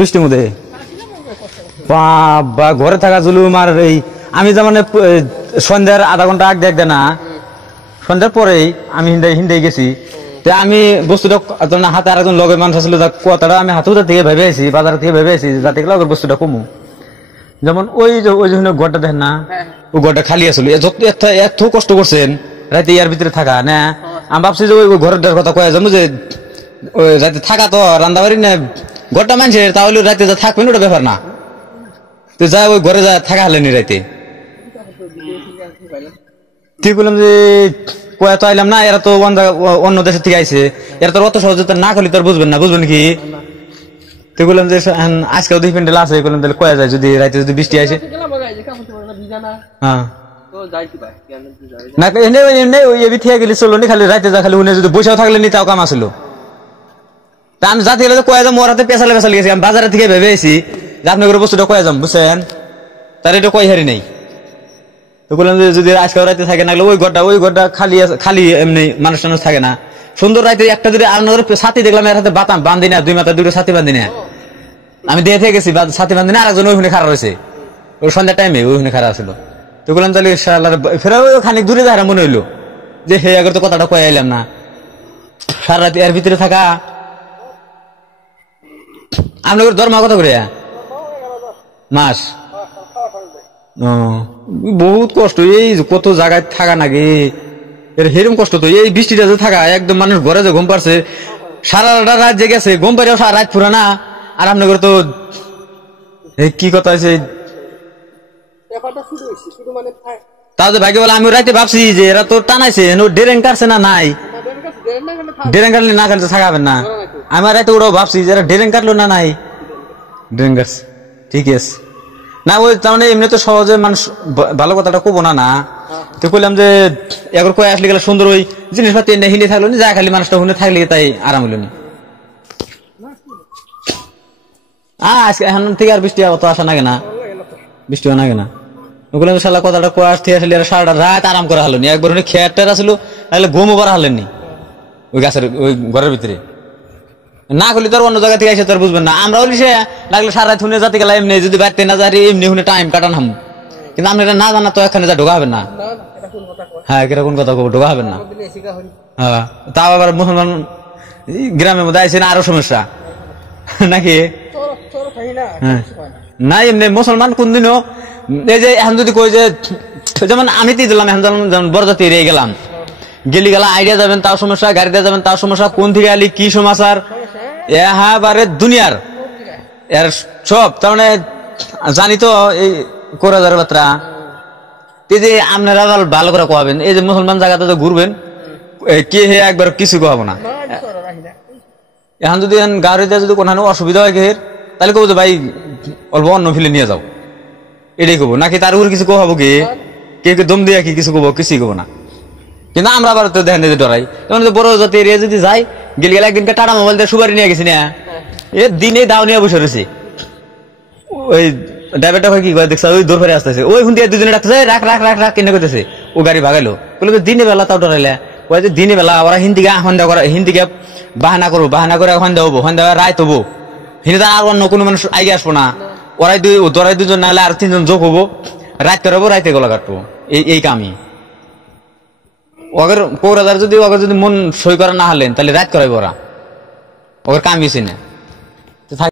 বৃষ্টির মধ্যে বাবা ঘরে থাকা জুলুম। আর এই আমি যেমন সন্ধ্যার আধা ঘন্টা আগ দেখ না, সন্ধ্যার পরেই আমি হিন্দাই গেছি। আমি বস্তুটা হাতে আর একজন লগের মানুষ আসলে কথাটা আমি হাতে থেকে ভেবে আছি, বাজার থেকে ভেবে আছি যাতে লগের বস্তুটা কমু। যেমন ওই জন্য ঘরটা দেখেন না, ওই ঘরটা খালি আসলে এত কষ্ট করছেন রাতে ইয়ার ভিতরে থাকা না। আমি ভাবছি যে ওই ঘরের কথা কয়ে যাবো যে রাতে থাকা তো রান্না বাড়ি না, ঘরটা মানছে তাহলে রাতে যা থাকবেন ওটা ব্যাপার না, তো যা ওই ঘরে যা থাকা হলেনি রাতে। ঠিক বললাম যে কয়ে তো আইলাম না, এরা তো অন্য দেশের থেকে আইছে, এরা তো অত সহজে না করলে তো বুঝবেন না, বুঝবেন কি? তো বললাম যে আজকেও দুই প্যান্ডেল আছে, বললাম তাহলে কয়ে যায় যদি রাতে যদি বৃষ্টি আসে। হ্যাঁ না এমনি থেকে গেলে চলো নি, খালি রাতে যা খালি উনি যদি বসেও থাকলে নি তাও কাম আসলো। তা আমি যাতে গেলে কয়ে যাবো, ওর হাতে পেশালে পেশালে গেছি, আমি বাজারের থেকে ভেবে আছি যে আপনার করে বস্তুটা কয়ে যাম, বুঝছেন? তার এটা কয় হারি নেই। তো বললাম যে যদি আজকে রাতে থাকে না, ওই ঘরটা খালি এমনি মানুষ টানুষ থাকে না, সুন্দর রাতে একটা যদি আপনার সাথী দেখলাম এর হাতে বাতাম বান্ধি না, 2 মাথা 2 সাথী বান্ধি না, আমি দেখে গেছি সাথী বান্ধি না, আরেকজন ওইখানে খারাপ হয়েছে ওই সন্ধ্যার টাইমে ওইখানে খারাপ ছিল। তো বললাম তাহলে ফেরা খানিক দূরে যারা মনে হইলো যে হে আগে তো কথাটা কয়ে এলাম না, সারা রাত এর ভিতরে থাকা। আপনার দরমা কত করে মাস? বহুত কষ্ট, এই কত জায়গায় থাকা নাকি হেরম কষ্ট। তো এই বৃষ্টিটা যে থাকা একদম মানুষ ঘরে যে ঘুম পারছে, সারা রাত যে গেছে ঘুম পারেও সারা রাত পুরা না। আর আপনার তো কি কথা হয়েছে তাহলে ভাগ্য বলে, আমি রাতে ভাবছি যে এরা তো টানাইছে ডেরেন কাটছে না, নাই ডেরেন কাটলে না কাটছে থাকাবেন না। আমার রাতে ওরাও ভাবছি যে এরা ডেরেন কাটলো না, নাই ডেরেন কাটছে, ঠিক আছে না। ওই তার মানে এমনি তো সহজে মানুষ ভালো কথাটা কবো না। তো কইলাম যে একবার কয়ে আসলে গেলে সুন্দর ওই জিনিসপাতি হিলে থাকলো না, যা খালি মানুষটা হুনে থাকলে তাই আরাম হইল না। আজকে এখন থেকে আর বৃষ্টি অত আসা নাগে না, বৃষ্টি নাগে না। ওগুলো শালা কথাটা কয়ে আসতে আসলে সারাটা রাত আরাম করা হলো নি, একবার উনি খেয়ার টের আসলো তাহলে ঘুমও করা হলেননি ওই গাছের ওই ঘরের ভিতরে। না করলে তোর অন্য জায়গা থেকে এসে তোর বুঝবেন না। আমরা বলি সে লাগলে সারা রাত হুনে যাতে গেলাম এমনি, যদি বাড়তে না যাই এমনি হুনে টাইম কাটান হাম, কিন্তু আপনি এটা না জানা তো এখানে যা ঢোকা হবেন না। হ্যাঁ এটা কোন কথা ঢোকা হবেন না। হ্যাঁ তাও আবার মুসলমান গ্রামের মধ্যে আইসে না, আরো সমস্যা নাকি? হ্যাঁ না এমনি মুসলমান কোনদিনও এই যে এখন যদি কই যে যেমন আমি তো দিলাম, এখন যেমন বরযাত্রী রে গেলাম গেলি গেলা আইডিয়া যাবেন তাও সমস্যা, গাড়িতে যাবেন তাও সমস্যা, কোন থেকে আলি কি সমাচার বারে দুনিয়ার এর সব। তার মানে জানি তো এই কোরাজার বার্তা, এই যে আপনারা ভালো করে কোয়াবেন, এই যে মুসলমান জায়গাতে তো ঘুরবেন কে হে একবার কিছু কোয়াবো না। এখন যদি গাড়িতে যদি কোনো অসুবিধা হয় ঘের, তাহলে কবো যে ভাই অল্প অন্য ফিলে নিয়ে যাও, এটাই কবো, নাকি তার উপর কিছু কোয়াবো কি কে দম দিয়ে কি কিছু কবো, কিছুই কবো না। কিন্তু আমরা আবার তো দেখেন ডরাই, যেমন বড় জাতি এরিয়া যদি যাই গেলে গেলে একদিনকে টাটা মোবাইল দিয়ে সুপারি নিয়ে গেছি না, এ দিনে দাও নিয়ে বসে রয়েছে। ওই ড্রাইভারটা কি করে দেখছে, ওই দৌড় ফেরে আসতেছে, ওই হুন্দি দুজনে ডাকতেছে রাখ রাখ রাখ রাখ কিনে করতেছে, ও গাড়ি ভাগাইলো। বলে দিনে বেলা তাও ডরাইলে ওই যে দিনে বেলা ওরা হিন্দিকে সন্ধ্যা করে, হিন্দিকে বাহানা করবো, বাহানা করে সন্ধ্যা হবো, সন্ধ্যা রাত হবো, হিন্দি আর অন্য কোনো মানুষ আগে আসবো না, ওরাই দুজন নাহলে আর 3জন যোগ হবো, রাত করাবো, রাইতে গলা কাটবো, এই কামই। ওদের কৌরাদার যদি মন সই করা না হলেন তাহলে রাত করাইবো ওরা, ওর কামিয়েছে না।